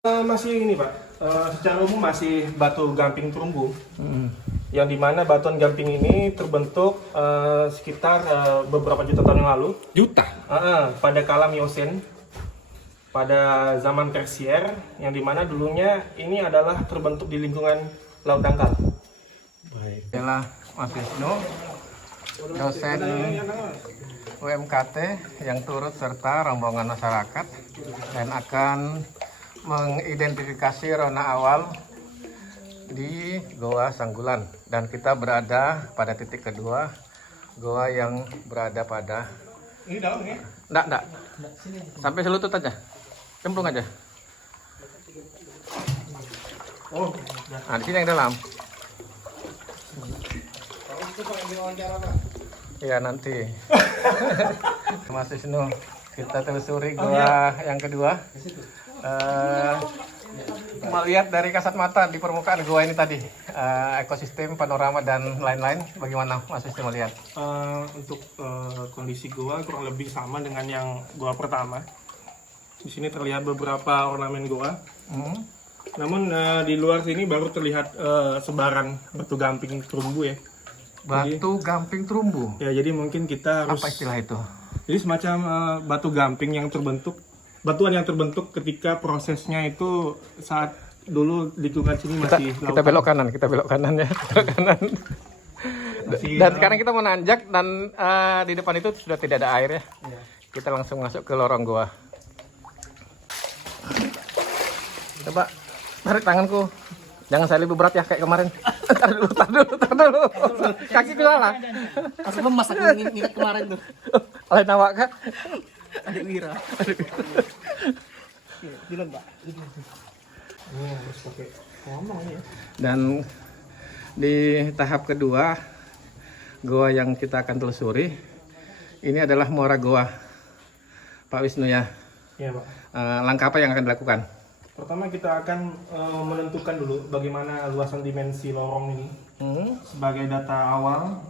Masih ini Pak, secara umum masih batu gamping terumbu, yang dimana batuan gamping ini terbentuk sekitar beberapa juta tahun yang lalu. Juta? Pada kala Miosen, pada zaman Tersier, yang dimana dulunya ini adalah terbentuk di lingkungan laut dangkal. Baik. Adalah Mas Wisnu, dosen UMKT yang turut serta rombongan masyarakat dan akan mengidentifikasi rona awal di Goa Sanggulan, dan kita berada pada titik kedua, goa yang berada pada Ini dalam ya? enggak. Sampai selutut aja. Cemplung aja. Oh, Nah, di sini yang dalam. Iya, nanti. Mas Wisnu, kita telusuri goa yang kedua. Melihat dari kasat mata di permukaan gua ini tadi, ekosistem, panorama dan lain-lain, bagaimana Mas Wisnu melihat? Untuk kondisi goa kurang lebih sama dengan yang goa pertama. Di sini terlihat beberapa ornamen goa. Namun di luar sini baru terlihat sebaran batu gamping terumbu ya. Batu gamping terumbu. Ya, jadi mungkin kita harus. Apa istilah itu? Jadi semacam batu gamping yang terbentuk, batuan yang terbentuk ketika prosesnya itu saat dulu lingkungan sini masih Kita belok kanan ya. Belok kanan. Dan sekarang kita menanjak dan di depan itu sudah tidak ada air ya. Kita langsung masuk ke lorong goa. Coba tarik tanganku. Jangan saya lebih berat ya kayak kemarin. Tar dulu. Kaki ku salah. Aku lemas, aku ingat kemarin tuh. Oleh nawak kak. Adik Wira. Dilan Pak. harus pakai ngomong ya. Dan di tahap kedua, goa yang kita akan telusuri, ini adalah muara goa, Pak Wisnu ya. Iya Pak. Langkah apa yang akan dilakukan? Pertama kita akan menentukan dulu bagaimana luasan dimensi lorong ini sebagai data awal.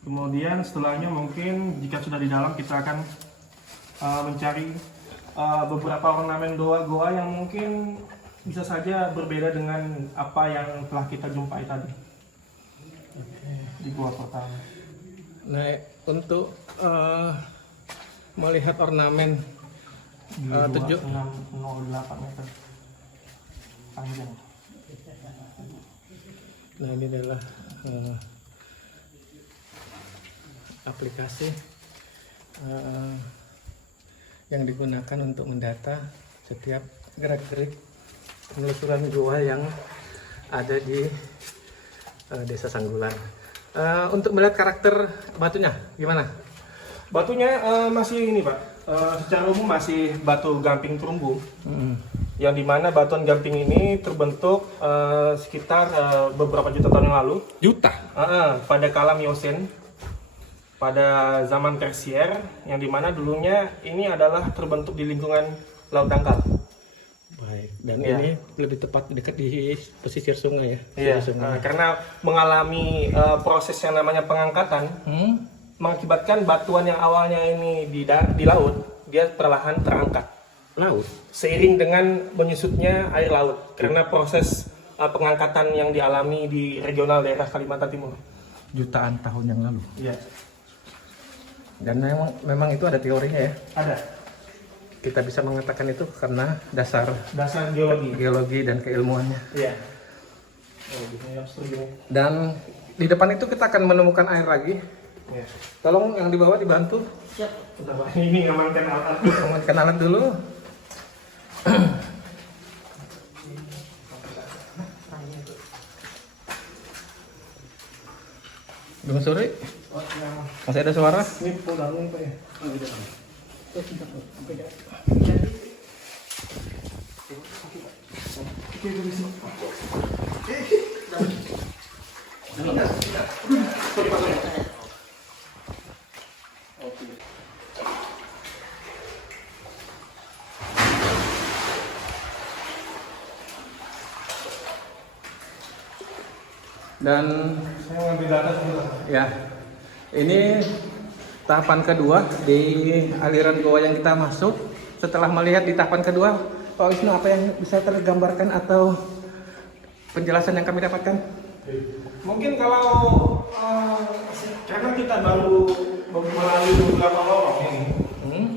Kemudian setelahnya mungkin jika sudah di dalam kita akan mencari beberapa ornamen goa yang mungkin bisa saja berbeda dengan apa yang telah kita jumpai tadi di goa pertama. Nah, untuk melihat ornamen Di 2608 meter panjang. Nah, ini adalah aplikasi yang digunakan untuk mendata setiap gerak-gerik penelusuran goa yang ada di Desa Sanggulan. Untuk melihat karakter batunya gimana? Batunya masih ini Pak, secara umum masih batu gamping terumbu, yang dimana batuan gamping ini terbentuk sekitar beberapa juta tahun yang lalu. Juta? Pada kala Miosen, pada zaman Tersier, yang dimana dulunya ini adalah terbentuk di lingkungan laut dangkal. Baik, dan Ya. ini lebih tepat dekat di pesisir sungai ya? Iya, Pesisir sungai. karena mengalami proses yang namanya pengangkatan, mengakibatkan batuan yang awalnya ini di laut, dia perlahan terangkat. Laut? Seiring dengan menyusutnya air laut, karena proses pengangkatan yang dialami di regional daerah Kalimantan Timur. Jutaan tahun yang lalu. Iya, Dan memang itu ada teorinya ya. ada Kita bisa mengatakan itu karena dasar dasar geologi. geologi dan keilmuannya. Iya. Oh, yang setuju. Dan di depan itu kita akan menemukan air lagi. Iya. Tolong yang di bawah dibantu. Siap. Sudah Pak. Ini amankan alat. Amankan alat dulu. Belum sore. Masih ada suara? Ini pulangnya Pak ya. Dan Saya ngambil data sebentar. ya, ini tahapan kedua di aliran goa yang kita masuk. Setelah melihat di tahapan kedua, Pak Wisnu, apa yang bisa tergambarkan atau penjelasan yang kami dapatkan? Mungkin kalau karena kita baru melalui beberapa lorong ini,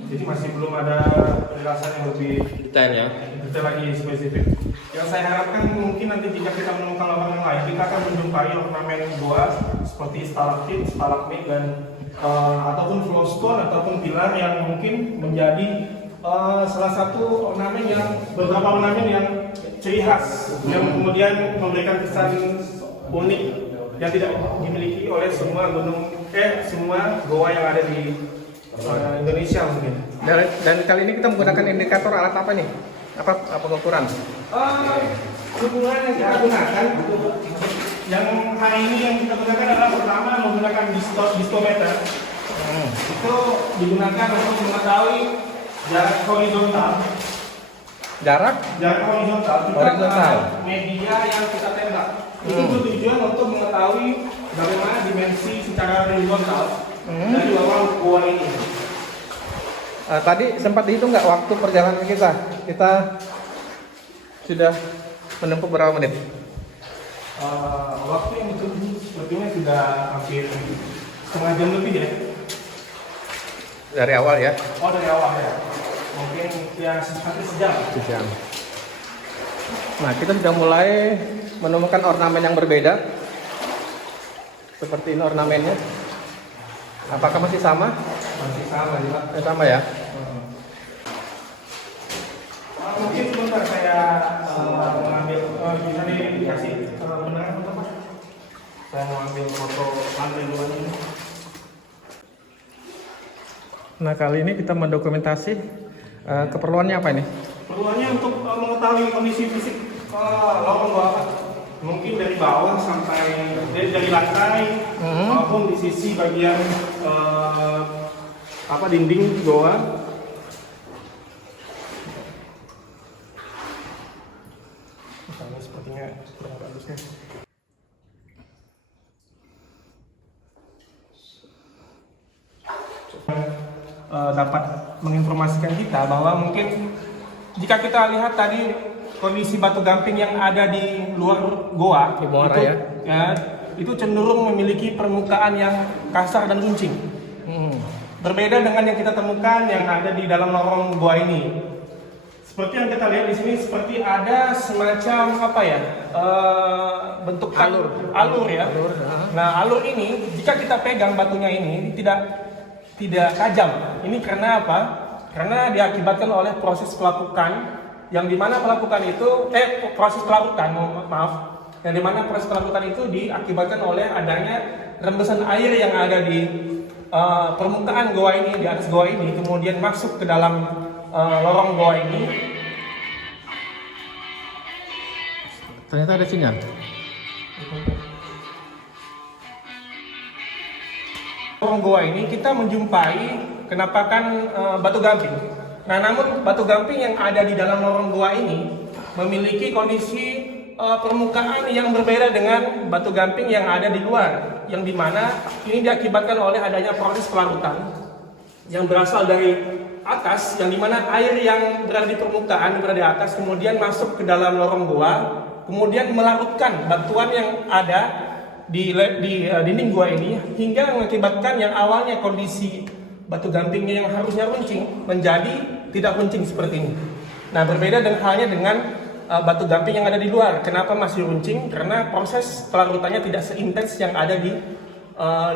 jadi masih belum ada penjelasan yang lebih Detail ya. detail lagi spesifik. Yang saya harapkan mungkin nanti jika kita menemukan lorong yang lain, kita akan menjumpai ornamen goa seperti stalaktit, stalagmit dan ataupun flowstone ataupun pilar yang mungkin menjadi salah satu ornamen yang beberapa ornamen yang ciri khas yang kemudian memberikan kesan unik yang tidak dimiliki oleh semua semua goa yang ada di Indonesia mungkin. Dan kali ini kita menggunakan indikator alat apa nih? Apa pengukuran? Ukuran yang kita gunakan yang hari ini yang kita gunakan adalah pertama menggunakan distometer. Itu digunakan untuk mengetahui jarak horizontal. Jarak Horizontal. Horizontal. Media yang kita tembak. Itu bertujuan untuk mengetahui bagaimana dimensi secara horizontal dari lorong goa ini. Tadi sempat dihitung nggak waktu perjalanan kita? Kita sudah menempuh berapa menit? Waktu yang ditempuh sepertinya sudah hampir setengah jam lebih ya. Dari awal ya? Oh, dari awal ya. Mungkin ya hampir sejam. Sejam. Nah, kita sudah mulai menemukan ornamen yang berbeda. Seperti ini ornamennya. Apakah masih sama? Masih sama juga. Sama ya? Mungkin sebentar saya mengambil bisa dikasih penerangan foto Pak. Saya mau ambil foto lantai luar ini. Nah, kali ini kita mendokumentasi keperluannya apa ini? Keperluannya untuk mengetahui kondisi fisik lorong goa Pak. Mungkin dari bawah sampai dari lantai maupun di sisi bagian dinding goa. Misalnya sepertinya kurang bagus nih. Dapat menginformasikan kita bahwa mungkin jika kita lihat tadi kondisi batu gamping yang ada di luar goa Di bawah itu, ya. itu cenderung memiliki permukaan yang kasar dan runcing. Berbeda dengan yang kita temukan yang ada di dalam lorong goa ini. Seperti yang kita lihat di sini, seperti ada semacam bentuk alur ya. Nah, alur ini jika kita pegang batunya ini tidak tajam. Ini karena apa? Karena diakibatkan oleh proses pelapukan yang dimana pelapukan itu yang dimana proses pelapukan itu diakibatkan oleh adanya rembesan air yang ada di permukaan goa ini, di atas goa ini, kemudian masuk ke dalam lorong goa ini. Ternyata ada sinyal. Lorong goa ini kita menjumpai kenapakan batu gamping. Nah, namun batu gamping yang ada di dalam lorong goa ini memiliki kondisi permukaan yang berbeda dengan batu gamping yang ada di luar, yang dimana ini diakibatkan oleh adanya proses pelarutan yang berasal dari atas, yang dimana air yang berada di permukaan, berada di atas, kemudian masuk ke dalam lorong goa, kemudian melarutkan batuan yang ada di dinding gua ini hingga mengakibatkan yang awalnya kondisi batu gampingnya yang harusnya runcing menjadi tidak runcing seperti ini. Nah, berbeda halnya dengan batu gamping yang ada di luar. Kenapa masih runcing? Karena proses pelarutannya tidak seintens yang ada di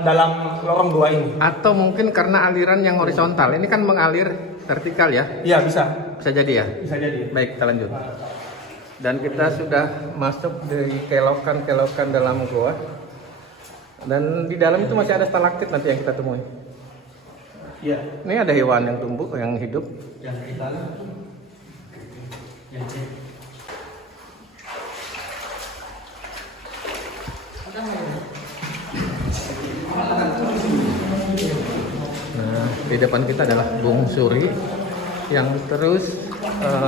dalam lorong gua ini. Atau mungkin karena aliran yang horizontal. Ini kan mengalir vertikal ya? Iya, bisa. Bisa jadi ya? Bisa jadi. Baik, kita lanjut. Dan kita sudah masuk di kelokan-kelokan dalam goa. Dan di dalam itu masih ada stalaktit nanti yang kita temui. Iya. Ini ada hewan yang tumbuh, yang hidup. Yang kita yang Nah, di depan kita adalah Bung Suri yang terus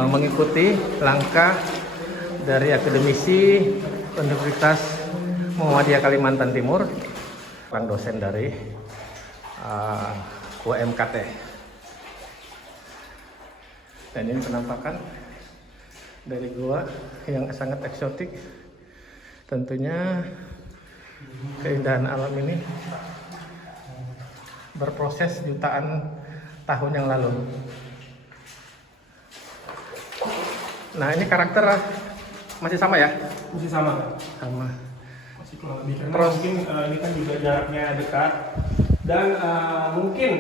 mengikuti langkah dari akademisi Universitas Muhammadiyah Kalimantan Timur, sang dosen dari UMKT. Dan ini penampakan dari gua yang sangat eksotik. Tentunya keindahan alam ini berproses jutaan tahun yang lalu. Nah, ini karakter masih sama ya? Masih sama. Sama. Masih kurang lebih. Karena mungkin ini kan juga jaraknya dekat dan mungkin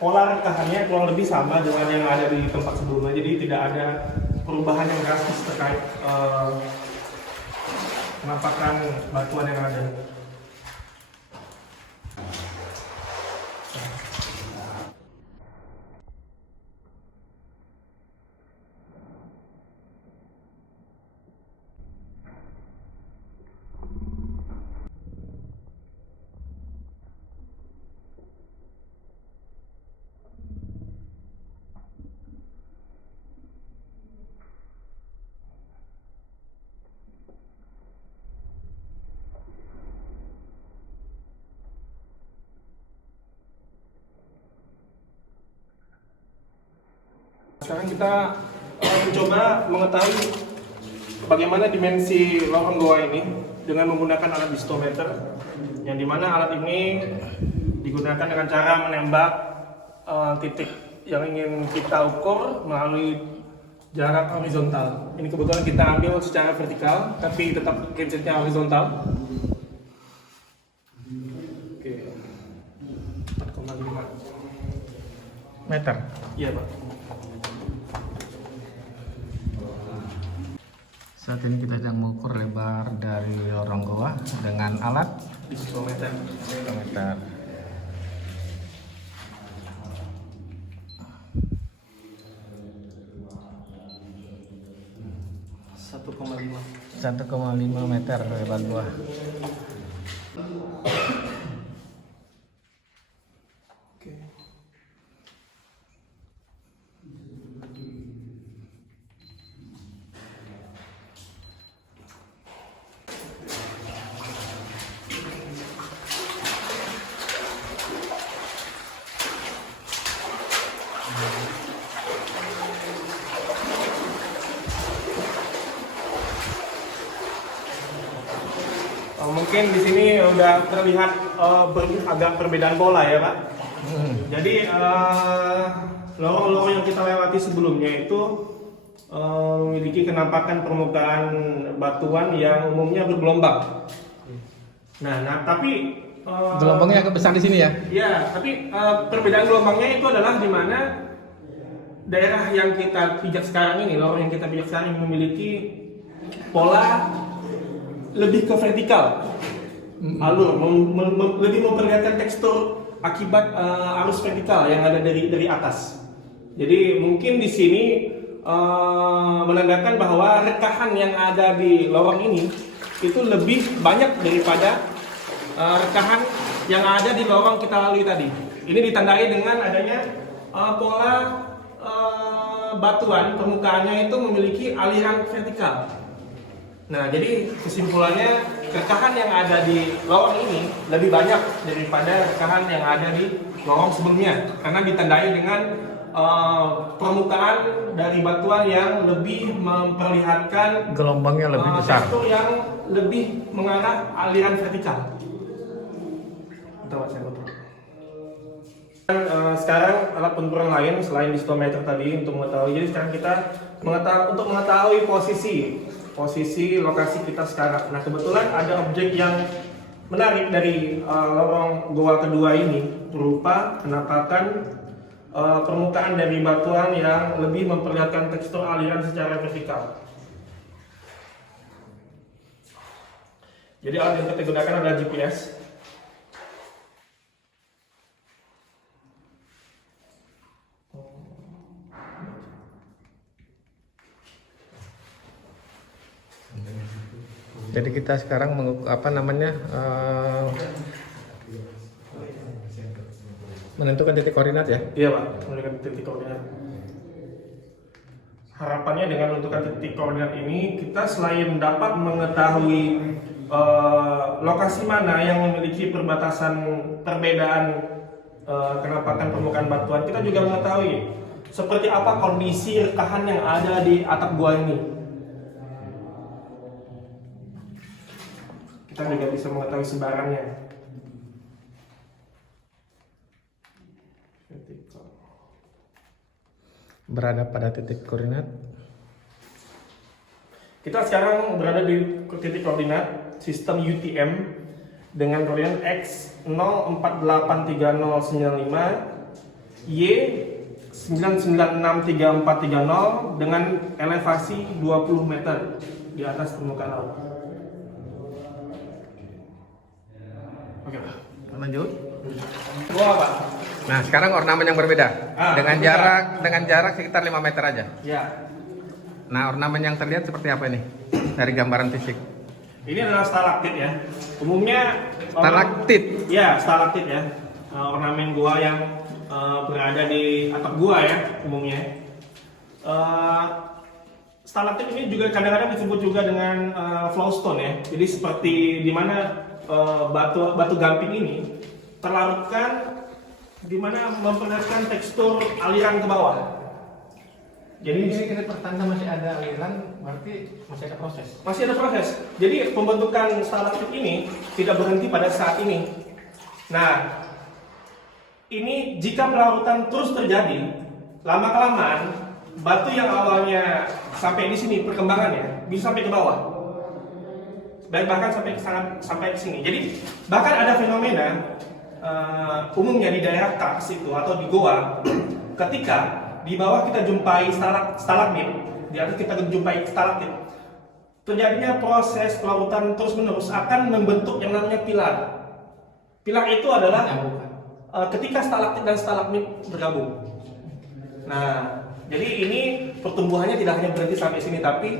pola rekahannya kurang lebih sama dengan yang ada di tempat sebelumnya. Jadi tidak ada perubahan yang drastis terkait penampakan batuan yang ada. Sekarang kita mencoba mengetahui bagaimana dimensi lorong goa ini dengan menggunakan alat distometer, yang dimana alat ini digunakan dengan cara menembak titik yang ingin kita ukur melalui jarak horizontal. Ini kebetulan kita ambil secara vertikal, tapi tetap gadgetnya horizontal. Oke, 4,5 Meter. Iya Pak. Saat ini kita sedang mengukur lebar dari lorong goa dengan alat Distometer. distometer. 1,5 meter lebar gua. Oke. Mungkin di sini udah terlihat agak perbedaan pola ya Pak. Jadi lorong-lorong yang kita lewati sebelumnya itu memiliki kenampakan permukaan batuan yang umumnya bergelombang. Nah tapi Gelombangnya agak besar di sini ya? ya, tapi perbedaan gelombangnya itu adalah di mana daerah yang kita pijak sekarang ini, lorong yang kita pijak sekarang ini memiliki pola lebih ke vertikal, alur, lebih memperlihatkan tekstur akibat arus vertikal yang ada dari atas. Jadi mungkin di sini menandakan bahwa rekahan yang ada di lorong ini itu lebih banyak daripada rekahan yang ada di lorong kita lalui tadi. Ini ditandai dengan adanya pola batuan permukaannya itu memiliki aliran vertikal. Nah, jadi kesimpulannya rekahan yang ada di lorong ini lebih banyak daripada rekahan yang ada di lorong sebelumnya, karena ditandai dengan permukaan dari batuan yang lebih memperlihatkan Gelombangnya lebih besar. tekstur yang lebih mengarah aliran vertikal. Bentar, saya foto. Sekarang alat pengukuran lain selain distometer tadi untuk mengetahui. Jadi sekarang kita untuk mengetahui posisi lokasi kita sekarang. Nah, kebetulan ada objek yang menarik dari lorong goa kedua ini berupa penampakan permukaan dari batuan yang lebih memperlihatkan tekstur aliran secara vertikal. Jadi alat yang kita gunakan adalah GPS. Jadi kita sekarang menentukan titik koordinat ya? Iya Pak, menentukan titik koordinat. Harapannya dengan menentukan titik koordinat ini, kita selain dapat mengetahui lokasi mana yang memiliki perbedaan kenampakan permukaan batuan, kita juga mengetahui seperti apa kondisi rekahan yang ada di atap gua ini. kita juga bisa mengetahui sebarannya. Vertikal. Berada pada titik koordinat. Kita sekarang berada di titik koordinat sistem UTM dengan koordinat X 04839095, Y 9963430 dengan elevasi 20 meter di atas permukaan laut. Oke, Lanjut. gua apa? Nah, sekarang ornamen yang berbeda. Dengan jarak sekitar 5 meter aja. Ya, Nah, ornamen yang terlihat seperti apa ini? Dari gambaran fisik. ini adalah stalaktit ya. Umumnya Stalaktit. ya, stalaktit ya. Ornamen gua yang berada di atap gua ya umumnya. Stalaktit ini juga kadang-kadang disebut juga dengan flowstone ya. Jadi seperti di mana batu gamping ini terlarutkan, di mana memperlihatkan tekstur aliran ke bawah. Jadi ini pertanda masih ada aliran, berarti masih ada proses. masih ada proses. Jadi pembentukan stalaktit ini tidak berhenti pada saat ini. Nah, ini jika pelarutan terus terjadi, lama-kelamaan batu yang awalnya sampai di sini perkembangannya bisa sampai ke bawah, bahkan sampai ke sini. Jadi bahkan ada fenomena umumnya di daerah kars itu atau di goa, ketika di bawah kita jumpai stalagmit, di atas kita jumpai stalaktit, terjadinya proses pelarutan terus-menerus akan membentuk yang namanya pilar. Pilar itu adalah ketika stalaktit dan stalagmit bergabung. Nah, jadi ini pertumbuhannya tidak hanya berhenti sampai sini, tapi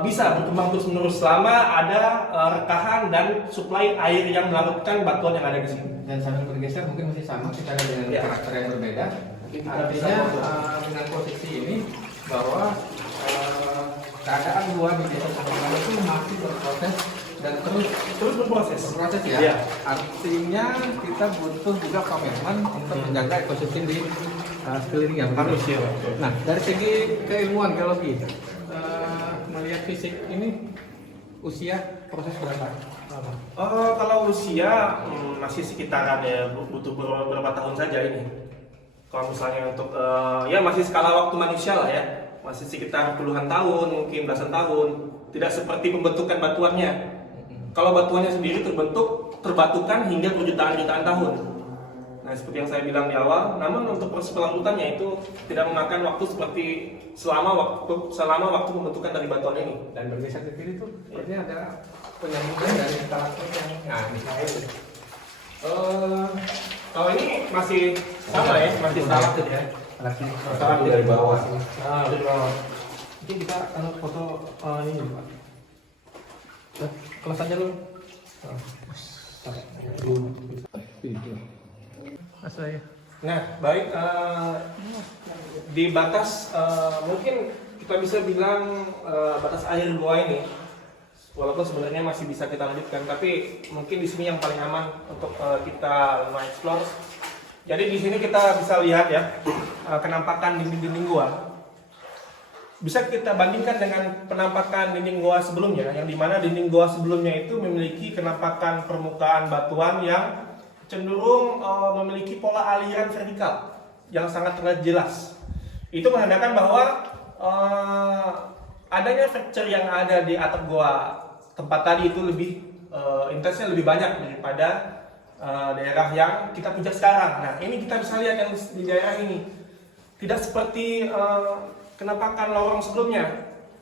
bisa berkembang terus-menerus selama ada rekahan dan suplai air yang melarutkan batuan yang ada di sini. Dan sambil bergeser mungkin masih sama, kita ada dengan Ya. karakter yang berbeda. Kita Artinya bisa dengan posisi ini bahwa keadaan gua di desa Sangkala itu masih berproses dan terus berproses. ya. Ya. Artinya kita butuh juga komitmen untuk menjaga ekosistem di sekelilingnya. Harus ya. Nah, dari segi keilmuan geologi, melihat fisik ini usia proses berapa? Kalau usia masih sekitaran ya, butuh beberapa tahun saja ini. Kalau misalnya untuk ya masih skala waktu manusia lah ya, masih sekitar puluhan tahun, mungkin belasan tahun. Tidak seperti pembentukan batuannya. Kalau batuannya sendiri terbatukan hingga berjutaan-jutaan tahun. Nah, seperti yang saya bilang di awal, namun untuk proses pelarutannya itu tidak memakan waktu seperti selama waktu pembentukan dari batuan ini. Dan bergeser ke kiri tuh sepertinya ada penyambungan dari stalaktit yang ini. Kalau ini masih sama ya, masih stalaktit ya. Stalaktit dari bawah. Nah, dari bawah. Mungkin kita akan foto ini Pak. Kelas aja lu. Nah, baik, di batas mungkin kita bisa bilang batas akhir gua ini, walaupun sebenarnya masih bisa kita lanjutkan, tapi mungkin di sini yang paling aman untuk kita explore. Jadi di sini kita bisa lihat ya kenampakan dinding-dinding gua. Bisa kita bandingkan dengan penampakan dinding goa sebelumnya, yang dimana dinding goa sebelumnya itu memiliki kenampakan permukaan batuan yang cenderung memiliki pola aliran vertikal yang sangat jelas. Itu menandakan bahwa adanya fracture yang ada di atap goa tempat tadi itu lebih intensnya lebih banyak daripada daerah yang kita pijak sekarang. Nah, ini kita bisa lihat yang di daerah ini tidak seperti kenampakan lorong sebelumnya.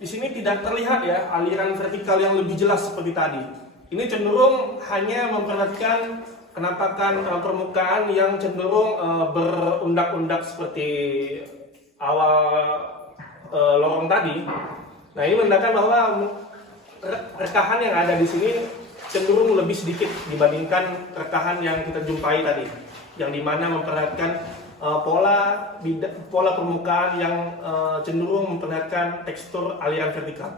Di sini tidak terlihat ya aliran vertikal yang lebih jelas seperti tadi. Ini cenderung hanya memperlihatkan kenampakan permukaan yang cenderung berundak-undak seperti awal lorong tadi. Nah, ini menandakan bahwa rekahan yang ada di sini cenderung lebih sedikit dibandingkan rekahan yang kita jumpai tadi, yang dimana memperlihatkan pola permukaan yang cenderung memperlihatkan tekstur aliran vertikal.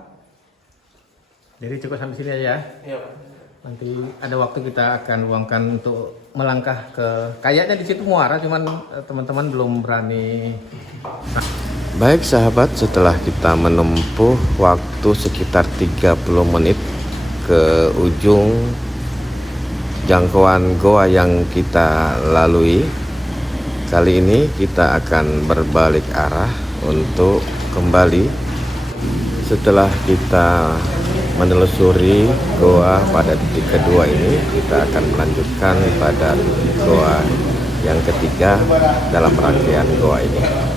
Jadi cukup sampai sini aja. Iya, Pak. Nanti ada waktu kita akan luangkan untuk melangkah ke kayaknya di situ muara, cuman teman-teman belum berani. Baik sahabat, setelah kita menempuh waktu sekitar 30 menit ke ujung jangkauan goa yang kita lalui. Kali ini kita akan berbalik arah untuk kembali setelah kita menelusuri goa pada titik kedua ini. Kita akan melanjutkan pada titik goa yang ketiga dalam rangkaian goa ini.